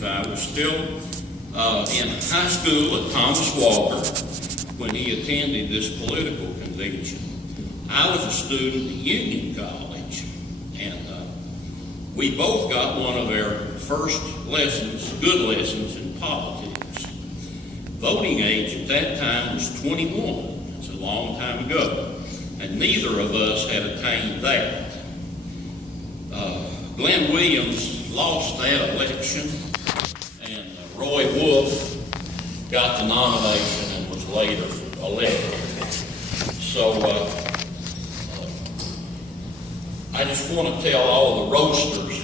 1965, was still in high school at Thomas Walker when he attended this political convention. I was a student at Union College, and we both got one of our first lessons, good lessons in politics. Voting age at that time was 21. It's a long time ago, and neither of us had attained that. Glenn Williams lost that election, and Roy Wolf got the nomination and was later elected. So I just want to tell all the roasters,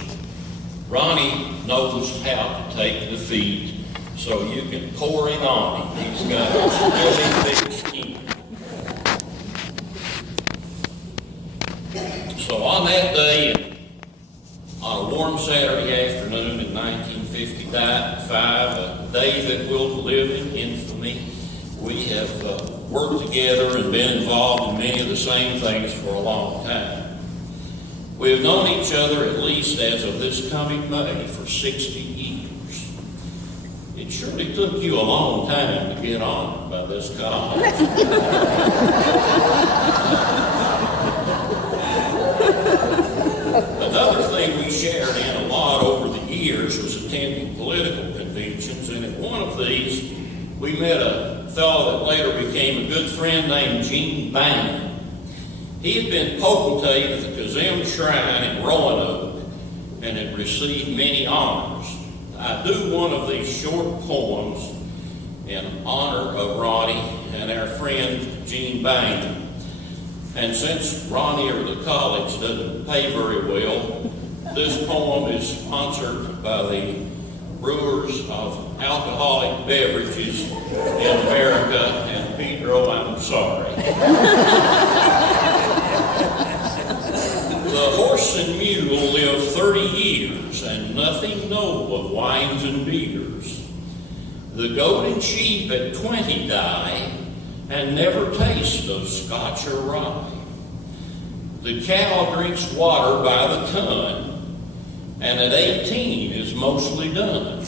Ronnie knows how to take defeat, so you can pour in on him. He's got a really big scheme. So on that day, on a warm Saturday afternoon in 1955, a day that will live in infamy, we have worked together and been involved in many of the same things for a long time. We have known each other, at least as of this coming May, for 60 years. It surely took you a long time to get on by this college. Another thing we shared in a lot over the years was attending political conventions, and at one of these, we met a fellow that later became a good friend named Gene Bain. He had been potentate at the Kazim Shrine in Roanoke and had received many honors. I do one of these short poems in honor of Ronnie and our friend Gene Bain. And since Ronnie or the college doesn't pay very well, this poem is sponsored by the brewers of alcoholic beverages in America, and Pedro, I'm sorry. The horse and mule live 30 years, and nothing know of wines and beers. The goat and sheep at 20 die, and never taste of Scotch or rye. The cow drinks water by the ton, and at 18 is mostly done.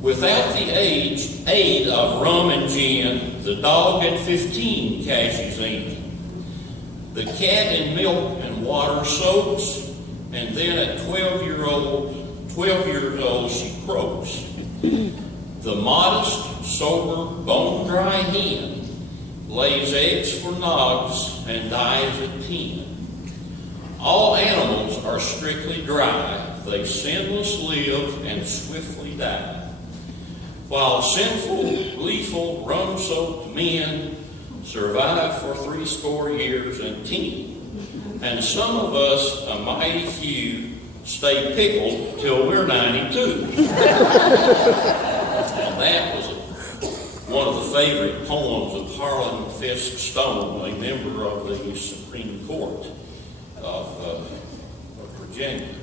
Without the aid of rum and gin, the dog at 15 cashes in. The cat in milk and water soaks, and then at 12 years old she croaks. The modest, sober, bone-dry hen lays eggs for nogs and dies at 10. All animals are strictly dry. They sinless live and swiftly die. While sinful, gleeful, rum-soaked men survive for 70 years and 10. And some of us, a mighty few, stay pickled till we're 92. And that was one of the favorite poems of Harlan Fiske Stone, a member of the Supreme Court of Virginia,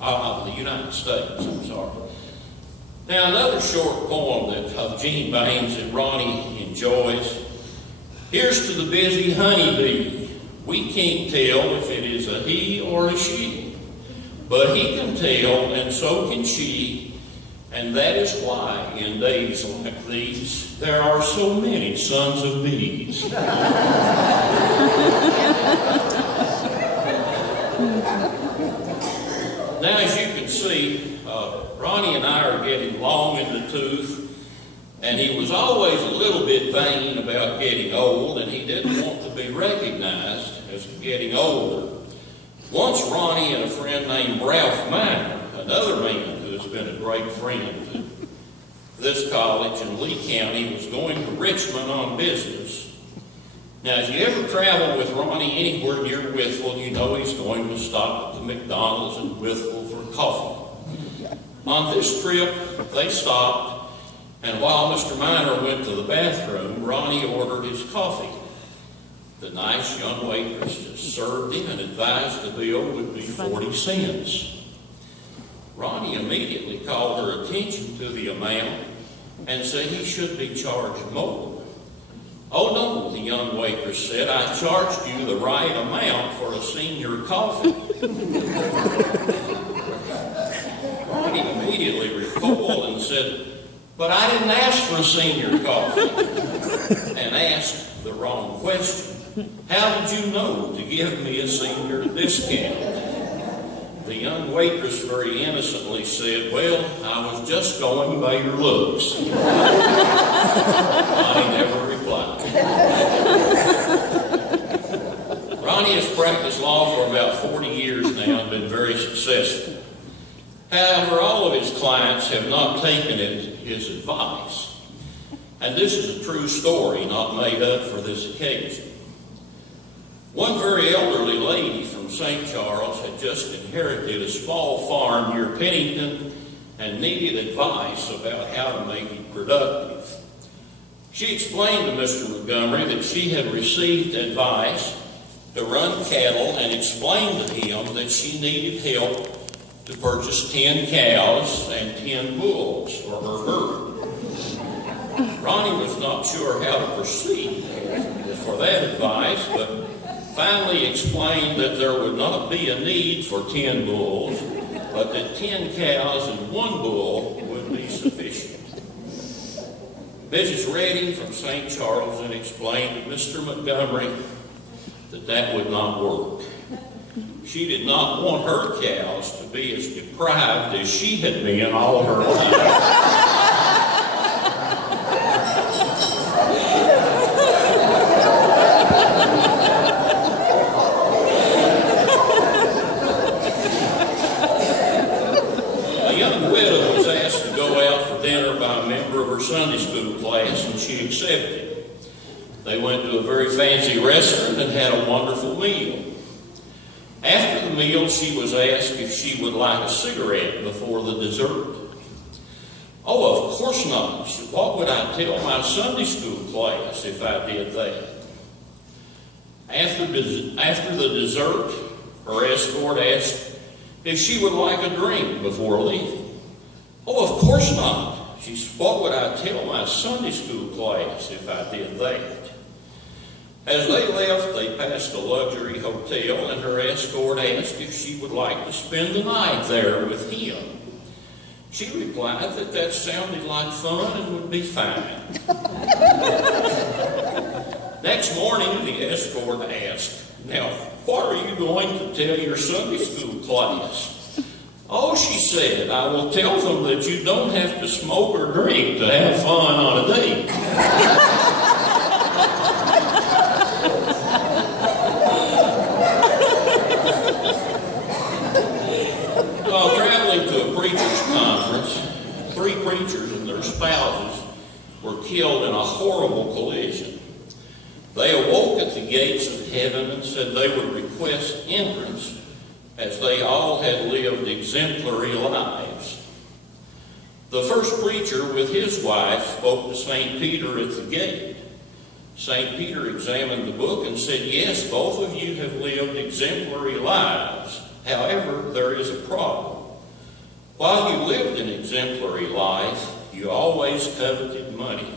of the United States, I'm sorry. Now, another short poem of Gene Bain's that Ronnie enjoys. Here's to the busy honeybee. We can't tell if it is a he or a she, but he can tell, and so can she. And that is why, in days like these, there are so many sons of bees. Now, as you can see, Ronnie and I are getting long in the tooth, and he was always a little bit vain about getting old, and he didn't want to be recognized as getting older. Once Ronnie and a friend named Ralph Miner, another man who has been a great friend to this college in Lee County, was going to Richmond on business. Now, if you ever travel with Ronnie anywhere near Wytheville, you know he's going to stop at the McDonald's in Wytheville for coffee. On this trip, they stopped, and while Mr. Miner went to the bathroom, Ronnie ordered his coffee. The nice young waitress just served him and advised the bill would be 40 cents. Ronnie immediately called her attention to the amount and said he should be charged more. "Oh no," the young waitress said, "I charged you the right amount for a senior coffee." Ronnie immediately coal and said, "But I didn't ask for a senior coffee," and asked the wrong question. "How did you know to give me a senior discount?" The young waitress very innocently said, "Well, I was just going by your looks." Ronnie never replied. Ronnie has practiced law for about 40 years now and been very successful. However, all of his clients have not taken his advice. And this is a true story, not made up for this occasion. One very elderly lady from St. Charles had just inherited a small farm near Pennington and needed advice about how to make it productive. She explained to Mr. Montgomery that she had received advice to run cattle and explained to him that she needed help to purchase 10 cows and 10 bulls for her herd. Ronnie was not sure how to proceed for that advice, but finally explained that there would not be a need for 10 bulls, but that 10 cows and 1 bull would be sufficient. Mrs. Redding from St. Charles then explained to Mr. Montgomery that would not work. She did not want her cows to be as deprived as she had been all her life. Sunday school class, and she accepted. They went to a very fancy restaurant and had a wonderful meal. After the meal, she was asked if she would like a cigarette before the dessert. "Oh, of course not. What would I tell my Sunday school class if I did that?" After the dessert, her escort asked if she would like a drink before leaving. "Oh, of course not. What would I tell my Sunday school class if I did that?" As they left, they passed a luxury hotel, and her escort asked if she would like to spend the night there with him. She replied that sounded like fun and would be fine. Next morning, the escort asked, "Now, what are you going to tell your Sunday school class?" "Oh," she said, "I will tell them that you don't have to smoke or drink to have fun on a date." While traveling to a preacher's conference, 3 preachers and their spouses were killed in a horrible collision. They awoke at the gates of heaven and said they would request entrance, as they all had lived exemplary lives. The first preacher with his wife spoke to St. Peter at the gate. St. Peter examined the book and said, "Yes, both of you have lived exemplary lives. However, there is a problem. While you lived an exemplary life, you always coveted money.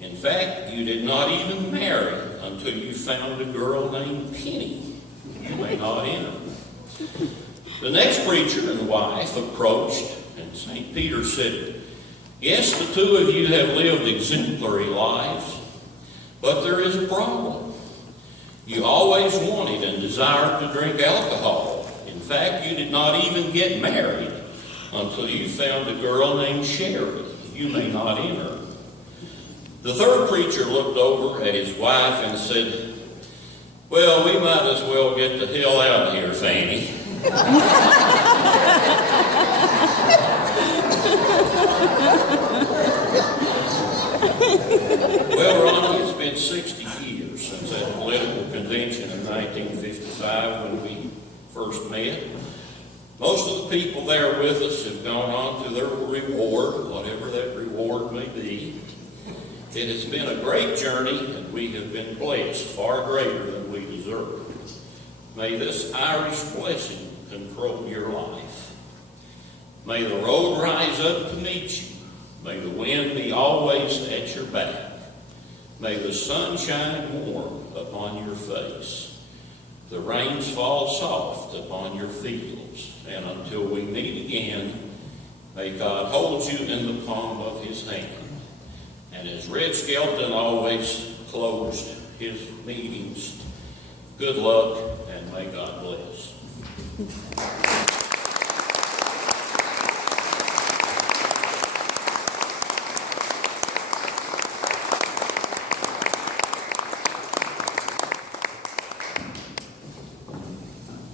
In fact, you did not even marry until you found a girl named Penny. You may not enter." The next preacher and wife approached, and St. Peter said, "Yes, the 2 of you have lived exemplary lives, but there is a problem. You always wanted and desired to drink alcohol. In fact, you did not even get married until you found a girl named Sherry. You may not enter." The third preacher looked over at his wife and said, "Well, we might as well get the hell out of here, Fanny." Well, Ronnie, it's been 60 years since that political convention in 1955 when we first met. Most of the people there with us have gone on to their reward, whatever that reward may be. It has been a great journey, and we have been blessed far greater than we deserve. May this Irish blessing control your life. May the road rise up to meet you. May the wind be always at your back. May the sun shine warm upon your face. The rains fall soft upon your fields. And until we meet again, May God hold you in the palm of his hand. And as Red Skelton always closed his meetings, good luck and may God bless.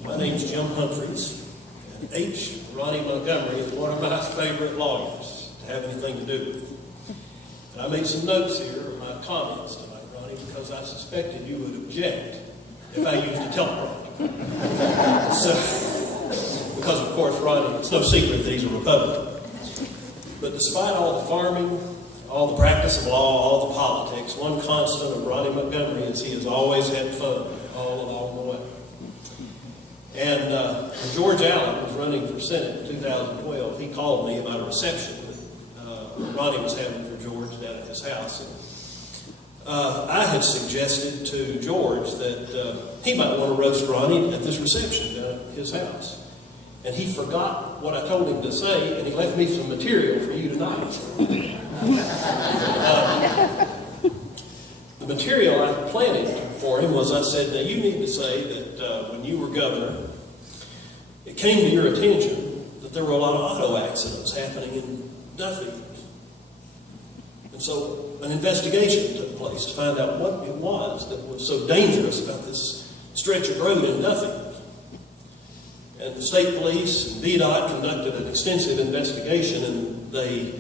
My name's Jim Humphreys, and Ronnie Montgomery is one of my favorite lawyers to have anything to do with. And I made some notes here of my comments tonight, Ronnie, because I suspected you would object if I used a teleprompter. Because of course, Ronnie, it's no secret that he's a Republican. But despite all the farming, all the practice of law, all the politics, one constant of Ronnie Montgomery is he has always had fun all along the way. And when George Allen was running for Senate in 2012, he called me about a reception that Ronnie was having for George down at his house. And, I had suggested to George that he might want to roast Ronnie at this reception down at his house. And he forgot what I told him to say, and he left me some material for you tonight. The material I planted for him was, I said, now you need to say that when you were governor, it came to your attention that there were a lot of auto accidents happening in Duffield. And so an investigation took place to find out what it was that was so dangerous about this stretch of road in Duffield. And the state police and VDOT conducted an extensive investigation, and they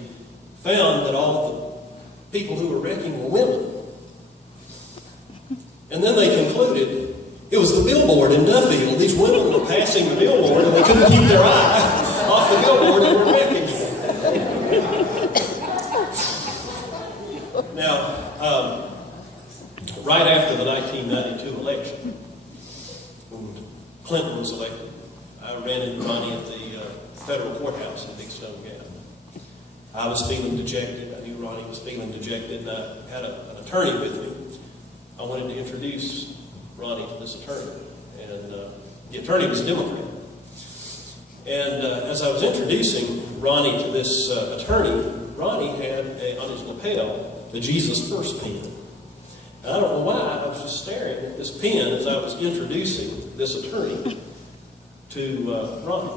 found that all the people who were wrecking were women. And then they concluded it was the billboard in Duffield. These women were passing the billboard and they couldn't keep their eye off the billboard and were wrecking. Now, right after the 1992 election, when Clinton was elected, I ran into Ronnie at the federal courthouse in Big Stone Gap. I was feeling dejected. I knew Ronnie was feeling dejected, and I had an attorney with me. I wanted to introduce Ronnie to this attorney, and the attorney was a Democrat. And as I was introducing Ronnie to this attorney, Ronnie had on his lapel the Jesus First pen. And I don't know why, I was just staring at this pen as I was introducing this attorney to Ronnie.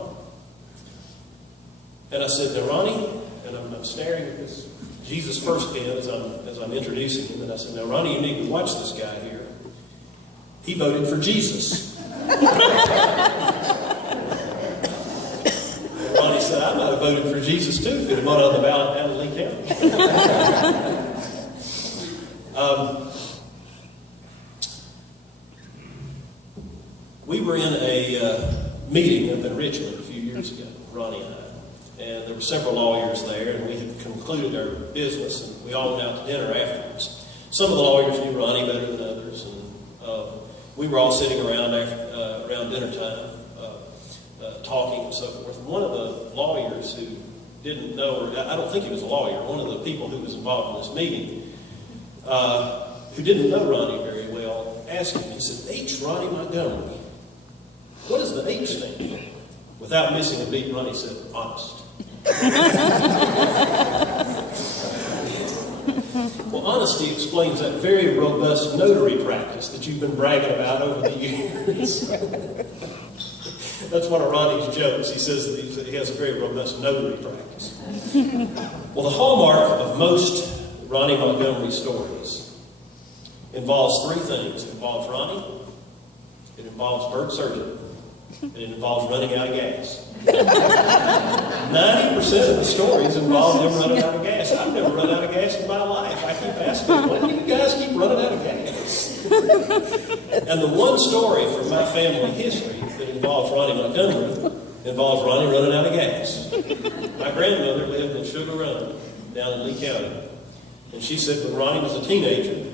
And I said, now Ronnie, and I'm staring at this Jesus First pen as I'm introducing him, and I said, now Ronnie, you need to watch this guy here. He voted for Jesus. And Ronnie said, I might have voted for Jesus too if it had been on the ballot down in Lee County. We were in a meeting up in Richmond a few years ago, Ronnie and I, and there were several lawyers there, and we had concluded our business, and we all went out to dinner afterwards. Some of the lawyers knew Ronnie better than others, and we were all sitting around around dinner time, talking and so forth. And one of the lawyers who didn't know, or I don't think he was a lawyer, one of the people who was involved in this meeting, who didn't know Ronnie very well, asked him, he said, H. Ronnie Montgomery, what does the H stand for? Without missing a beat, Ronnie said, honest. Well, honesty explains that very robust notary practice that you've been bragging about over the years. That's one of Ronnie's jokes. He says that he has a very robust notary practice. Well, the hallmark of most Ronnie Montgomery stories involves three things. It involves Ronnie, it involves bird surgery, and it involves running out of gas. 90% of the stories involve them running out of gas. I've never run out of gas in my life. I keep asking, why do you guys keep running out of gas? And the one story from my family history that involves Ronnie Montgomery involves Ronnie running out of gas. My grandmother lived in Sugar Run down in Lee County. And she said when Ronnie was a teenager,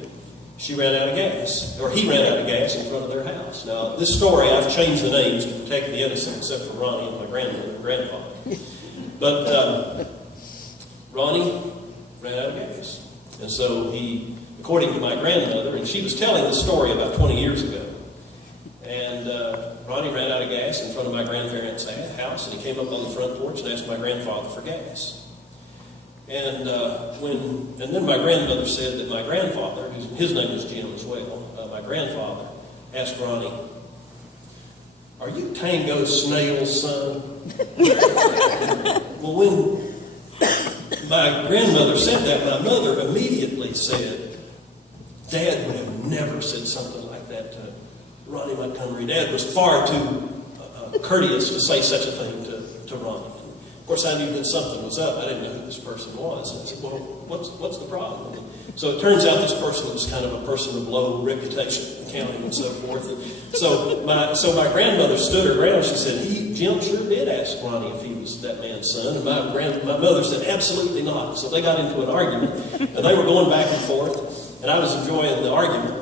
she ran out of gas, or he ran out of gas in front of their house. Now, this story, I've changed the names to protect the innocent, except for Ronnie and my grandmother and grandfather. But Ronnie ran out of gas. And so he, according to my grandmother, and she was telling the story about 20 years ago, And Ronnie ran out of gas in front of my grandparents' house, and he came up on the front porch and asked my grandfather for gas. And then my grandmother said that my grandfather, his name was Jim as well, my grandfather asked Ronnie, "Are you Tango Snail's son?" Well, when my grandmother said that, my mother immediately said, "Dad would have never said something like that to Ronnie Montgomery. Dad was far too courteous to say such a thing to Ronnie." Of course, I knew that something was up. I didn't know who this person was. And I said, "Well, what's the problem?" So it turns out this person was kind of a person of low reputation, accounting and so forth. So my grandmother stood her ground. She said, Jim sure did ask Ronnie if he was that man's son. And my mother said, "Absolutely not." So they got into an argument, and they were going back and forth, and I was enjoying the argument.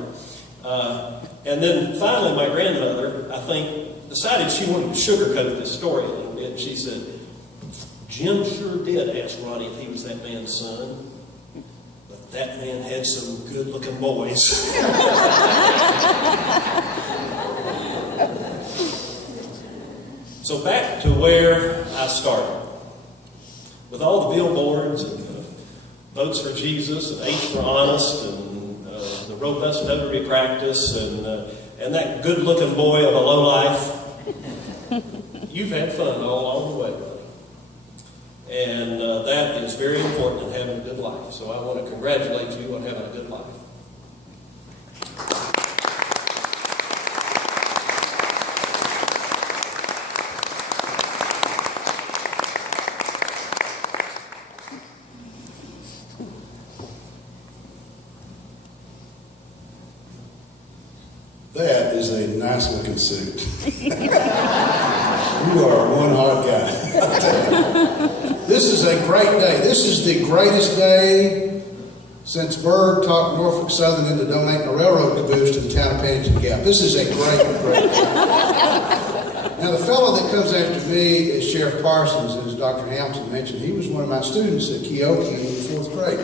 And then finally, my grandmother, I think, decided she wanted to sugarcoat this story a little bit. She said, "Jim sure did ask Ronnie if he was that man's son, but that man had some good-looking boys." So back to where I started. With all the billboards and Votes for Jesus and H for Honest and the robust notary practice and that good-looking boy of a lowlife, you've had fun all along the way, buddy. And that is very important in having a good life. So I want to congratulate you on having a good life. That is a nice looking suit. You are one hot guy. This is a great day. This is the greatest day since Byrd talked Norfolk Southern into donating a railroad caboose to the town of Pennington Gap. This is a great day. Now, the fellow that comes after me is Sheriff Parsons, as Dr. Hamilton mentioned. He was one of my students at Keoki in the 4th grade.